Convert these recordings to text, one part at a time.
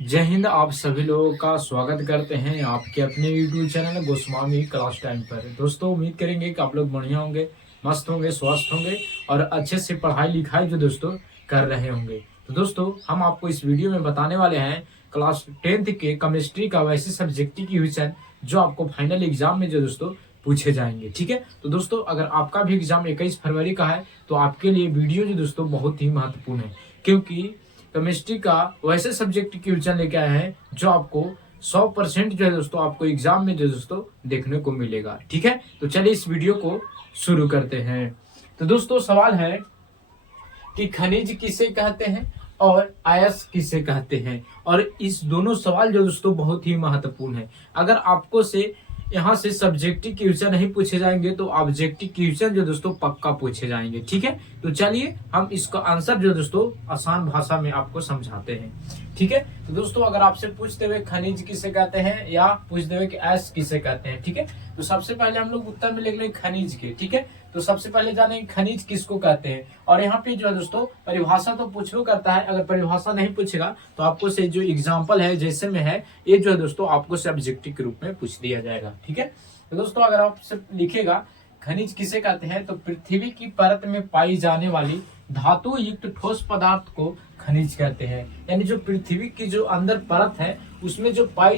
जय हिंद। आप सभी लोगों का स्वागत करते हैं आपके अपने YouTube channel Goswami class time पर। दोस्तों उम्मीद करेंगे कि आप लोग बढ़िया होंगे, मस्त होंगे, स्वस्थ होंगे और अच्छे से पढ़ाई लिखाई जो दोस्तों कर रहे होंगे। तो दोस्तों हम आपको इस वीडियो में बताने वाले हैं क्लास 10th के केमिस्ट्री का वैसे सब्जेक्ट की क्वेश्चन जो आपको फाइनल एग्जाम में जो दोस्तों पूछे जाएंगे। ठीक है, तो दोस्तों अगर आपका भी एग्जाम 21 फरवरी का है तो आपके लिए वीडियो जो दोस्तों बहुत ही महत्वपूर्ण है, क्योंकि केमिस्ट्री का वैसे सब्जेक्ट की क्वेश्चन लेके आए हैं जो आपको 100% जो है दोस्तों आपको एग्जाम में जो दोस्तों देखने को मिलेगा। ठीक है, तो चलिए इस वीडियो को शुरू करते हैं। तो दोस्तों सवाल है कि खनिज किसे कहते हैं और अयस्क किसे कहते हैं, और इस दोनों सवाल जो दोस्तों बहुत ही महत्वपूर्ण है। अगर आपको से यहाँ से सब्जेक्टिव क्वेश्चन नहीं पूछे जाएंगे तो ऑब्जेक्टिव क्वेश्चन जो दोस्तों पक्का पूछे जाएंगे। ठीक है, तो चलिए हम इसका आंसर जो दोस्तों आसान भाषा में आपको समझाते हैं। ठीक है, तो दोस्तों अगर आपसे पूछते हुए खनिज किसे कहते हैं या पूछते हुए कि अयस्क किसे कहते हैं, ठीक है, तो सबसे पहले हम लोग उत्तर में लिख लें खनिज के। ठीक है, तो सबसे पहले जानेंगे खनिज किसको कहते हैं, और यहाँ पे जो है दोस्तों परिभाषा तो पूछो करता है। अगर परिभाषा नहीं पूछेगा तो आपको से जो एग्जाम्पल है जैसे में है ये जो है दोस्तों आपको सब्जेक्टिव के रूप में पूछ दिया जाएगा। ठीक है, तो दोस्तों अगर आपसे लिखेगा खनिज किसे कहते हैं तो पृथ्वी की परत में पाई जाने वाली धातु युक्त ठोस पदार्थ को खनिज कहते हैं। यानी जो पृथ्वी की जो अंदर परत है उसमें जो पाए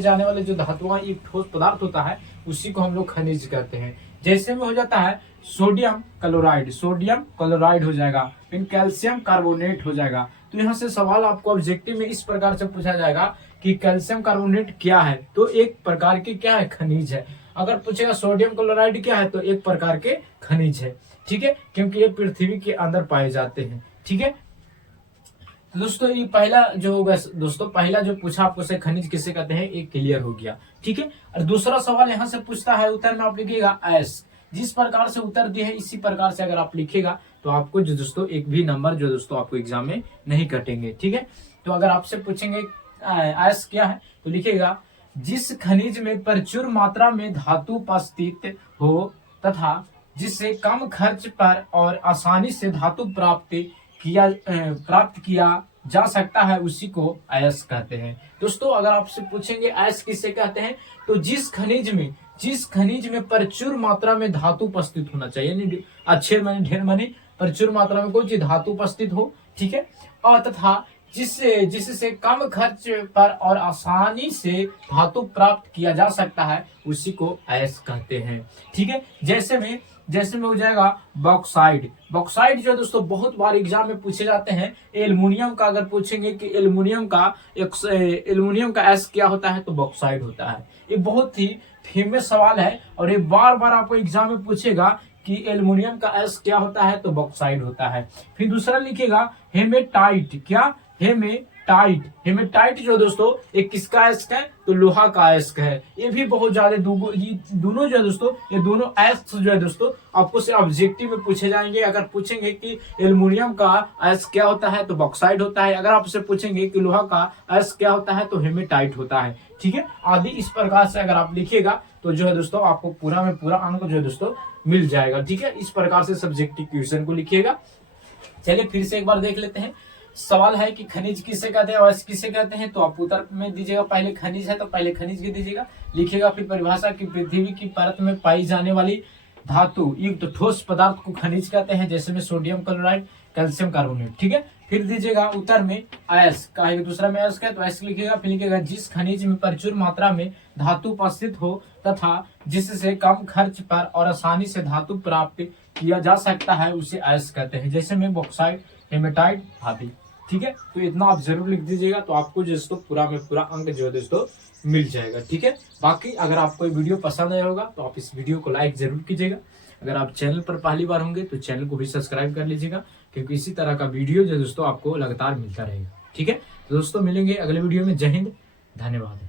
जाने वाले जो धातुआं एक ठोस पदार्थ होता है उसी को हम लोग खनिज कहते हैं। जैसे में हो जाता है सोडियम क्लोराइड हो जाएगा, फिर कैल्शियम कार्बोनेट हो जाएगा। तो यहाँ से सवाल आपको ऑब्जेक्टिव में इस प्रकार से पूछा जाएगा कि कैल्शियम कार्बोनेट क्या है, तो एक प्रकार की क्या है, खनिज है। अगर पूछेगा सोडियम क्लोराइड क्या है तो एक प्रकार के खनिज है। ठीक है, क्योंकि ये पृथ्वी के अंदर पाए जाते हैं। ठीक है, तो दोस्तों ये पहला जो होगा दोस्तों पहला जो पूछा आपको से खनिज किसे कहते हैं एक क्लियर हो गया। ठीक है, और दूसरा सवाल यहाँ से पूछता है उत्तर में आप लिखिएगा एस। जिस प्रकार से उत्तर दिए है इसी प्रकार से अगर आप लिखिएगा तो आपको जो दोस्तों एक भी नंबर जो दोस्तों आपको एग्जाम में नहीं कटेंगे। ठीक है, तो अगर आपसे पूछेंगे एस क्या है तो लिखिएगा जिस खनिज में प्रचुर मात्रा में धातु उपस्थित हो तथा जिससे कम खर्च पर और आसानी से धातु प्राप्त किया जा सकता है उसी को अयस्क कहते हैं। दोस्तों अगर आपसे पूछेंगे अयस्क किसे कहते हैं तो जिस खनिज में प्रचुर मात्रा में धातु उपस्थित होना चाहिए, यानी अच्छे माने ढेर माने प्रचुर मात्रा में कोई चीज धातु उपस्थित हो। ठीक है, और तथा जिससे कम खर्च पर और आसानी से धातु प्राप्त किया जा सकता है उसी को अयस्क कहते हैं। ठीक है, जैसे में हो जाएगा बॉक्साइड जो दोस्तों बहुत बार एग्जाम में पूछे जाते हैं। एल्युमिनियम का अगर पूछेंगे कि एल्युमिनियम का अयस्क क्या होता है तो बॉक्साइड होता है। ये बहुत ही फेमस सवाल है और ये बार बार आपको एग्जाम में पूछेगा कि एल्युमिनियम का अयस्क क्या होता है तो बॉक्साइड होता है। फिर दूसरा लिखिएगा हेमेटाइट। क्या, हेमेटाइट जो दोस्तों एक किसका अयस्क है तो लोहा का अयस्क है। ये भी बहुत ज्यादा दोनों जो है दोस्तों ये दोनों अयस्क जो है दोस्तों आपको से ऑब्जेक्टिव में पूछे जाएंगे। अगर पूछेंगे कि एल्युमिनियम का अयस्क क्या होता है तो बॉक्साइड होता है। अगर आपसे पूछेंगे कि लोहा का अयस्क क्या होता है तो हेमेटाइट होता है। ठीक है, आदि इस प्रकार से अगर आप लिखिएगा तो जो है दोस्तों आपको पूरा में पूरा अंक जो है दोस्तों मिल जाएगा। ठीक है, इस प्रकार से सब्जेक्टिव क्वेश्चन को लिखिएगा। चलिए फिर से एक बार देख लेते हैं। सवाल है कि खनिज किसे कहते हैं और किसे कहते हैं, तो आप उत्तर में दीजिएगा पहले खनिज है तो पहले खनिज के दीजिएगा, लिखिएगा फिर परिभाषा की पृथ्वी की परत में पाई जाने वाली धातु युक्त ठोस पदार्थ को खनिज कहते हैं, जैसे में सोडियम क्लोराइड, कैल्शियम कार्बोनेट। ठीक है, फिर दीजिएगा उत्तर में अयस्क का दूसरा में अयस्क है तो अयस्क लिखिएगा, फिर लिखिएगा जिस खनिज में प्रचुर मात्रा में धातु उपस्थित हो तथा जिससे कम खर्च पर और आसानी से धातु प्राप्त किया जा सकता है उसे अयस्क कहते हैं, जैसे में बॉक्साइड, हेमेटाइट आदि। ठीक है, तो इतना आप जरूर लिख दीजिएगा तो आपको जो दोस्तों पूरा में पूरा अंक जो है दोस्तों मिल जाएगा। ठीक है, बाकी अगर आपको ये वीडियो पसंद आया होगा तो आप इस वीडियो को लाइक जरूर कीजिएगा। अगर आप चैनल पर पहली बार होंगे तो चैनल को भी सब्सक्राइब कर लीजिएगा, क्योंकि इसी तरह का वीडियो जो दोस्तों आपको लगातार मिलता रहेगा। ठीक है, तो दोस्तों मिलेंगे अगले वीडियो में। जय हिंद, धन्यवाद।